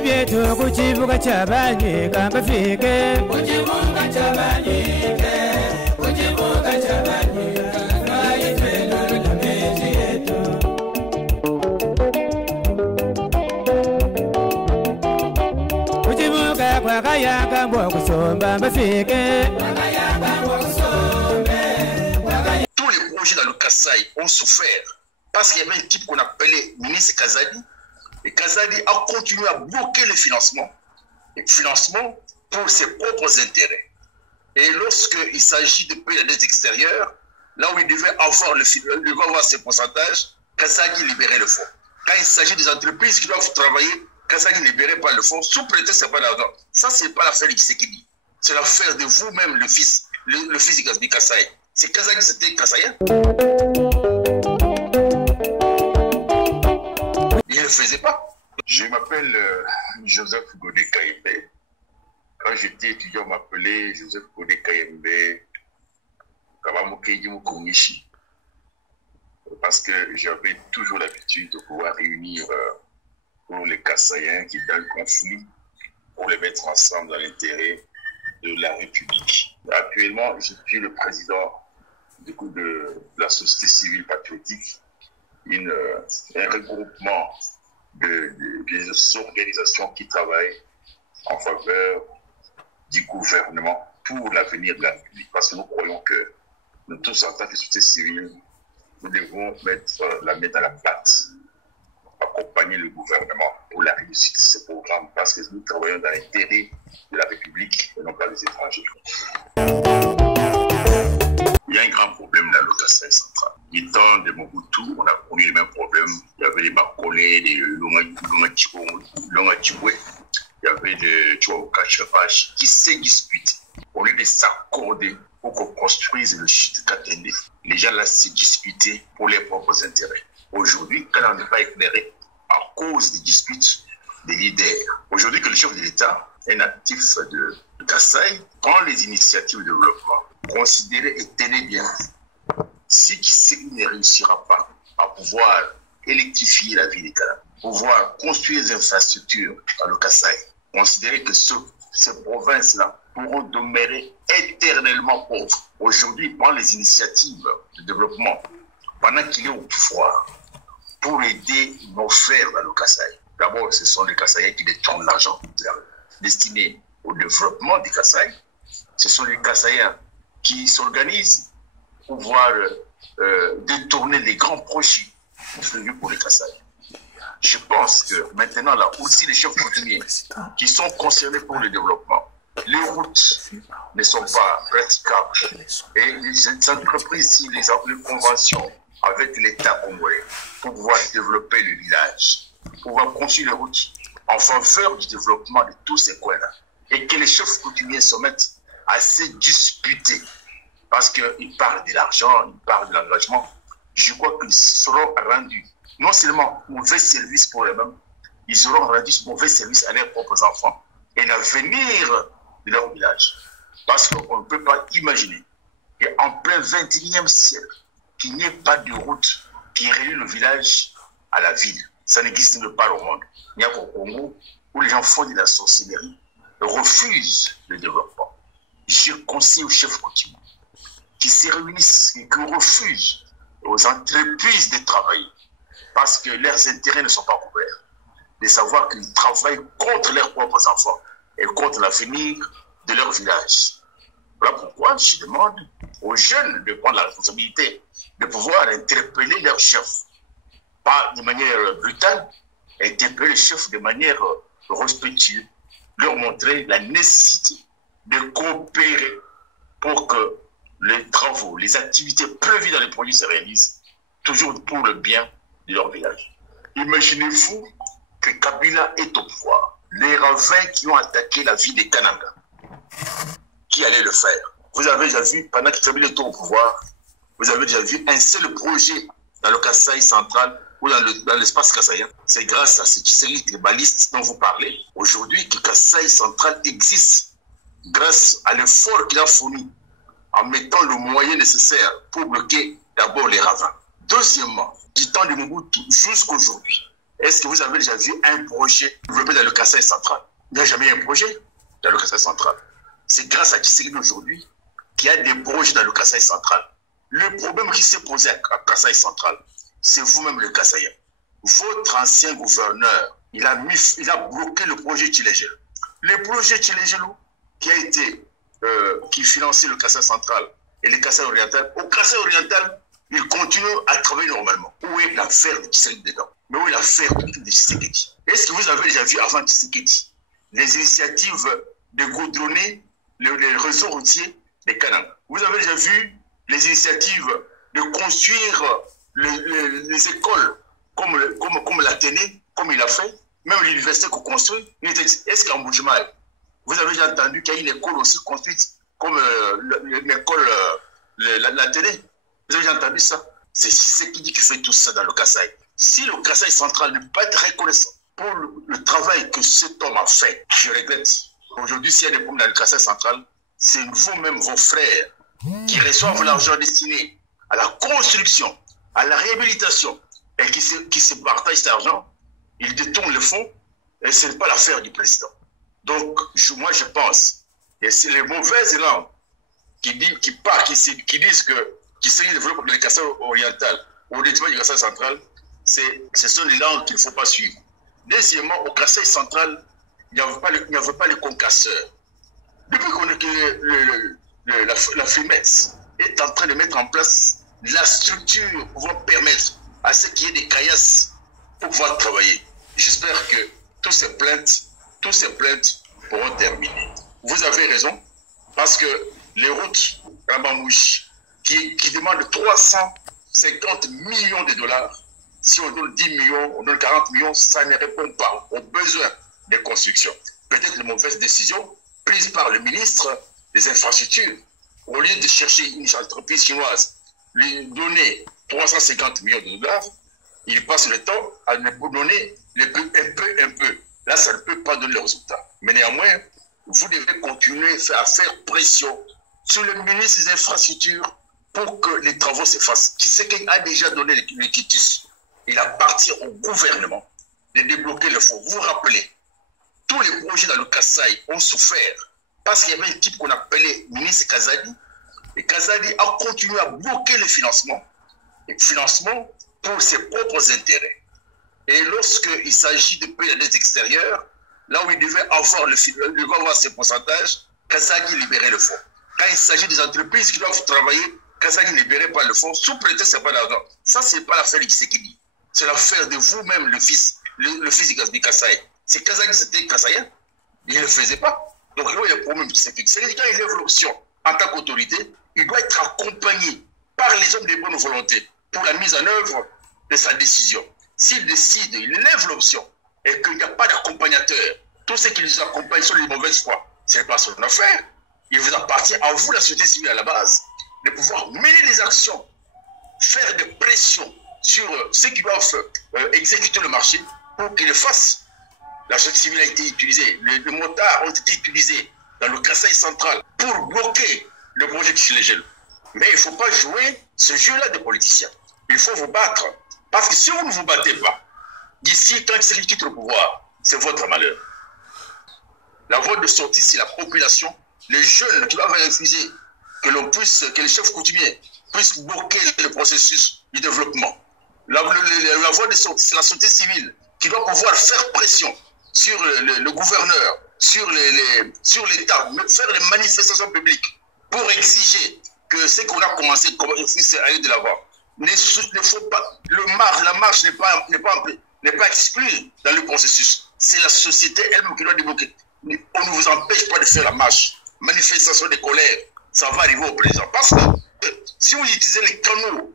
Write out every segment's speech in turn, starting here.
byetu ku kibuga ky'abanyi kangafike ku kibuga ky'abanyi ku kibuga ky'abanyi ku kibuga kwa kayanga mbokusomba mbafike. Tous les projets dans le Kasaï ont souffert parce qu'il y avait un type qu'on appelait ministre Kazadi. Et Kazadi a continué à bloquer le financement pour ses propres intérêts. Et lorsqu'il s'agit de payer la dette extérieure, là où il devait avoir ses pourcentages, Kazadi libérait le fonds. Quand il s'agit des entreprises qui doivent travailler, Kazadi ne libérait pas le fonds, sous prétexte que ce n'est pas l'argent. Ça, ce n'est pas l'affaire de Tshisekedi. C'est l'affaire de vous-même, le fils de Kasaï. C'est Kazadi, c'était Kasaïen. Il ne le faisait pas. Je m'appelle Joseph Godé Kayembe. Quand j'étais étudiant, on m'appelait Joseph Godé Kayembe Kabamukeji Mukongishi. Parce que j'avais toujours l'habitude de pouvoir réunir pour les Kassaïens qui étaient en conflit, pour les mettre ensemble dans l'intérêt de la République. Actuellement, je suis le président de la société civile patriotique, un regroupement des organisations qui travaillent en faveur du gouvernement pour l'avenir de la République. Parce que nous croyons que nous tous, en tant que société civile, nous devons mettre la main dans la pâte, accompagner le gouvernement pour la réussite de ce programme, parce que nous travaillons dans l'intérêt de la République et non pas des étrangers. Il y a un grand problème dans le Kasaï central. Du temps de Mobutu, on a connu les mêmes problèmes. Il y avait les Bakolé, les Longachibwe, il y avait des Chouaouka Chepache qui s'est disputé. Au lieu de s'accorder pour qu'on construise le chute Katende, les gens là se disputaient pour leurs propres intérêts. Aujourd'hui, quand on n'est pas éclairé à cause des disputes des leaders, aujourd'hui que le chef de l'État, un actif de Kasaï, prend les initiatives de développement, considérez et tenez bien, si Tshisekedi ne réussira pas à pouvoir électrifier la ville des Canada, pouvoir construire des infrastructures dans le Kasaï, considérez que ces provinces-là pourront demeurer éternellement pauvres. Aujourd'hui, il prend les initiatives de développement pendant qu'il est au pouvoir pour aider nos frères dans le Kasaï. D'abord, ce sont les Kassaïens qui détournent l'argent destiné au développement du Kasaï. Ce sont les Kassaïens qui s'organisent pour pouvoir détourner les grands projets prévus pour les Kasaï. Je pense que maintenant, là aussi, les chefs coutumiers qui sont concernés pour le développement, les routes ne sont pas praticables. Et les entreprises signent les conventions avec l'État congolais pour pouvoir développer le village, pour pouvoir construire les routes en faveur du développement de tous ces coins-là. Et que les chefs coutumiers se mettent à se disputer parce qu'ils parlent de l'argent, ils parlent de l'engagement. Je crois qu'ils seront rendus non seulement mauvais service pour eux-mêmes, ils auront rendu mauvais service à leurs propres enfants et l'avenir de leur village. Parce qu'on ne peut pas imaginer qu'en plein 21e siècle, qu'il n'y ait pas de route qui relie le village à la ville. Ça n'existe nulle part au monde. Il n'y a qu'au Congo où les gens font de la sorcellerie et refusent le développement. Je conseille aux chefs coutumiers qui se réunissent et qui refusent aux entreprises de travailler parce que leurs intérêts ne sont pas couverts, de savoir qu'ils travaillent contre leurs propres enfants et contre l'avenir de leur village. Voilà pourquoi je demande aux jeunes de prendre la responsabilité de pouvoir interpeller leurs chefs, pas de manière brutale, interpeller les chefs de manière respectueuse, leur montrer la nécessité de coopérer pour que les travaux, les activités prévues dans les projets se réalisent, toujours pour le bien de leur village. Imaginez-vous que Kabila est au pouvoir. Les ravins qui ont attaqué la ville de Kananga, qui allait le faire? Vous avez déjà vu, pendant que Kabila était au pouvoir, vous avez déjà vu un seul projet dans le Kasaï central ou dans l'espace kassaïen. C'est grâce à cette série de balistes dont vous parlez aujourd'hui que Kasaï central existe, grâce à l'effort qu'il a fourni en mettant le moyen nécessaire pour bloquer d'abord les ravins. Deuxièmement, du temps de Mobutu jusqu'à aujourd'hui, Est-ce que vous avez déjà vu un projet développé dans le Kasaï central? Il n'y a jamais eu un projet dans le Kasaï central. C'est grâce à Tshisekedi aujourd'hui qu'il y a des projets dans le Kasaï central. Le problème qui s'est posé à Kasaï central, c'est vous-même le Kasaïen. Votre ancien gouverneur, il a bloqué le projet Tchilejelo. Le projet Tchilejelo qui finançait le Kasaï central et le Kasaï oriental, au Kasaï oriental, il continue à travailler normalement. Où est l'affaire de Tshisekedi dedans? Mais où est l'affaire de Tshisekedi? Est-ce que vous avez déjà vu avant Tshisekedi les initiatives de goudronner les réseaux routiers des Kanang? Vous avez déjà vu les initiatives de construire les écoles comme l'Athénée, comme il a fait, même l'université qu'on construit? Est-ce qu'en Boujmaï, vous avez déjà entendu qu'il y a une école aussi construite comme l'école, l'Athénée? Vous avez déjà entendu ça? C'est Tshisekedi qui fait tout ça dans le Kasaï. Si le Kasaï central ne peut pas être reconnaissant pour le travail que cet homme a fait, je regrette. Aujourd'hui, s'il y a des problèmes dans le Kasaï central, c'est vous-même, vos frères, qui reçoivent l'argent destiné à la construction, à la réhabilitation, et qui se partagent cet argent, ils détournent le fonds, et ce n'est pas l'affaire du président. Donc, moi, je pense, et c'est les mauvaises langues qui disent que Tshisekedi développe le Kasaï oriental au détriment du Kasaï central, ce sont les langues qu'il ne faut pas suivre. Deuxièmement, au Kasaï central, il n'y avait pas le concasseur. Depuis que la FIMEX est en train de mettre en place la structure pour permettre à ceux qui aient des caillasses pour pouvoir travailler. J'espère que toutes ces plaintes pourront terminer. Vous avez raison, parce que les routes Rambamouchi qui demandent 350 millions de dollars, si on donne 10 millions, on donne 40 millions, ça ne répond pas aux besoins de construction. Peut-être une mauvaise décision prise par le ministre des Infrastructures. Au lieu de chercher une entreprise chinoise, lui donner 350 millions de dollars, il passe le temps à nous donner un peu. Là, ça ne peut pas donner le résultat. Mais néanmoins, vous devez continuer à faire pression sur le ministre des Infrastructures pour que les travaux se fassent. Tshisekedi a déjà donné le quitus. Il appartient au gouvernement de débloquer le fonds. Vous vous rappelez, tous les projets dans le Kasaï ont souffert parce qu'il y avait un type qu'on appelait ministre Kazadi. Et Kazadi a continué à bloquer le financement pour ses propres intérêts. Et lorsqu'il s'agit de payer la dette extérieure, là où il devait avoir ses pourcentages, Kazadi libérait le fonds. Quand il s'agit des entreprises qui doivent travailler, Kazadi ne libérait pas le fonds, sous prétexte que ce n'est pas d'argent. Ça, ce n'est pas l'affaire de Tshisekedi. C'est l'affaire de vous-même, le fils du Kasaï. C'est Kazadi, c'était Kasaïen. Il ne le faisait pas. Donc, il y a le problème de Tshisekedi. C'est quand il lève l'option en tant qu'autorité, il doit être accompagné par les hommes de bonne volonté pour la mise en œuvre de sa décision. S'il décide, il lève l'option et qu'il n'y a pas d'accompagnateur, tous ceux qui les accompagnent sont les mauvaises foi. Ce n'est pas son affaire. Il vous appartient à vous, la société civile à la base, de pouvoir mener les actions, faire des pressions sur ceux qui doivent exécuter le marché pour qu'ils le fassent. La société civile a été utilisée, les motards ont été utilisés dans le Kasaï central pour bloquer le projet de Tchilejelo. Mais il ne faut pas jouer ce jeu-là de politiciens. Il faut vous battre. Parce que si vous ne vous battez pas, d'ici quand Tshisekedi quitte le pouvoir, c'est votre malheur. La voie de sortie, c'est la population, les jeunes qui doivent refuser que les chefs coutumiers puissent bloquer le processus du développement. La voie de sortie, c'est la société civile qui doit pouvoir faire pression sur le gouverneur, sur l'État, faire des manifestations publiques pour exiger que ce qu'on a commencé puisse aller de l'avant. Ne faut pas, la marche n'est pas exclue dans le processus. C'est la société elle-même qui doit débloquer. On ne vous empêche pas de faire la marche. Manifestation de colère, ça va arriver au président. Parce que si vous utilisez les canaux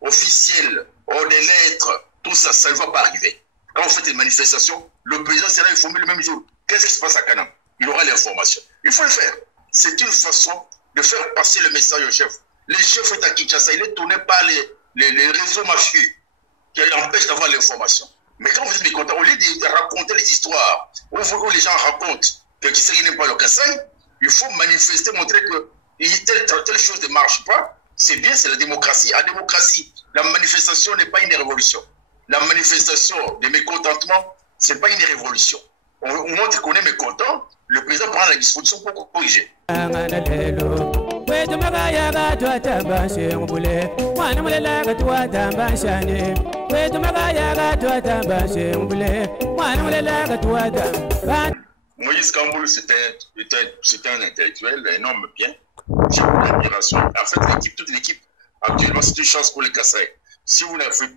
officiels, des lettres, tout ça, ça ne va pas arriver. Quand vous faites une manifestation, le président sera informé le même jour. Qu'est-ce qui se passe à Kanam? Il aura l'information. Il faut le faire. C'est une façon de faire passer le message au chef. Le chef est à Kinshasa, il est tourné par les réseaux mafieux qui empêchent d'avoir l'information. Mais quand vous êtes mécontent, au lieu de raconter les histoires, où les gens racontent que Tshisekedi n'est pas le Kasaï, il faut manifester, montrer que telle chose ne marche pas. C'est bien, c'est la démocratie. En démocratie, la manifestation n'est pas une révolution. la manifestation de mécontentement, ce n'est pas une révolution. Au moment qu'on est mécontent, le président prend la disposition pour corriger. Moïse Kamboul, c'est un intellectuel, un homme bien. J'ai beaucoup d'admiration. En fait, toute l'équipe, actuellement, c'est une chance pour les Kasaï. Si vous ne faites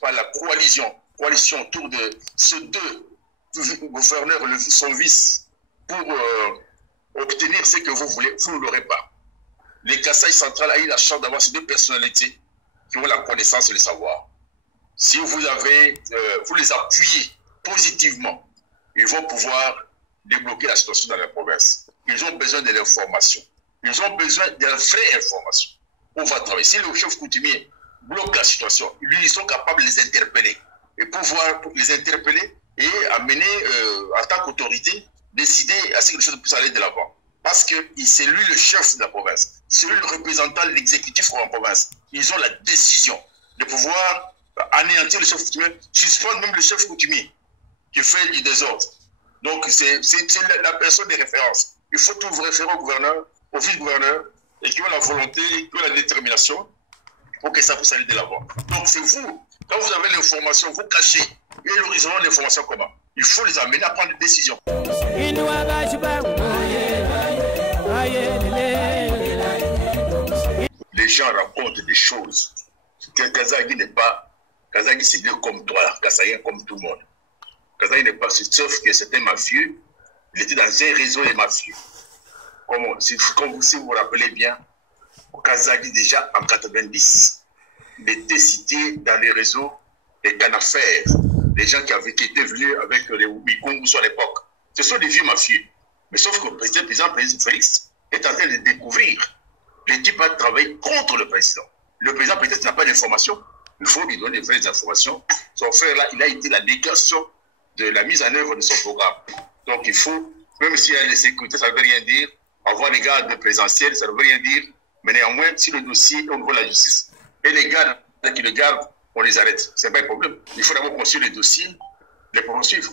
pas la coalition autour de ces deux gouverneurs, son vice, pour obtenir ce que vous voulez, vous ne l'aurez pas. Les Kasaï centrales ont eu la chance d'avoir ces deux personnalités qui ont la connaissance et le savoir. Si vous les appuyez positivement, ils vont pouvoir débloquer la situation dans la province. Ils ont besoin de l'information. Ils ont besoin de la vraie information. On va travailler. Si le chef coutumier bloque la situation, ils sont capables de les interpeller. Et pouvoir les interpeller et amener, en tant qu'autorité, décider à ce que les choses puissent aller de l'avant. Parce que c'est lui le chef de la province. C'est lui le représentant de l'exécutif en province. Ils ont la décision de pouvoir anéantir le chef coutumier, suspendre même le chef coutumier qui fait du désordre. Donc, c'est la personne de référence. Il faut tout vous référer au gouverneur, au vice-gouverneur, et qui ont la volonté, qui ont la détermination pour que ça puisse aller de l'avant. Donc, c'est vous, quand vous avez l'information, vous cachez. Et ils auront l'information comment? Il faut les amener à prendre des décisions. Les gens racontent des choses. Kazagui n'est pas... Kazagui, c'est bien comme toi, Kassaïen comme tout le monde. Kazagui n'est pas... Sauf que c'était mafieux. Il était dans un réseau de mafieux. Si vous vous rappelez bien, Kazagui, déjà en 90, il était cité dans les réseaux des canafères, des gens qui étaient venus avec les Wikongus à l'époque. Ce sont des vieux mafieux. Mais sauf que le président Félix est en train de découvrir. L'équipe a travaillé contre le président. Le président peut-être n'a pas d'informations. Il faut lui donner des vraies informations. Son frère là, il a été la négation de la mise en œuvre de son programme. Donc il faut, même s'il y a les sécurités, ça ne veut rien dire. Avoir les gardes présentiels, ça ne veut rien dire. Mais néanmoins, si le dossier est au niveau de la justice, et les gardes qui le gardent, on les arrête. Ce n'est pas un problème. Il faut d'abord construire les dossiers, les poursuivre.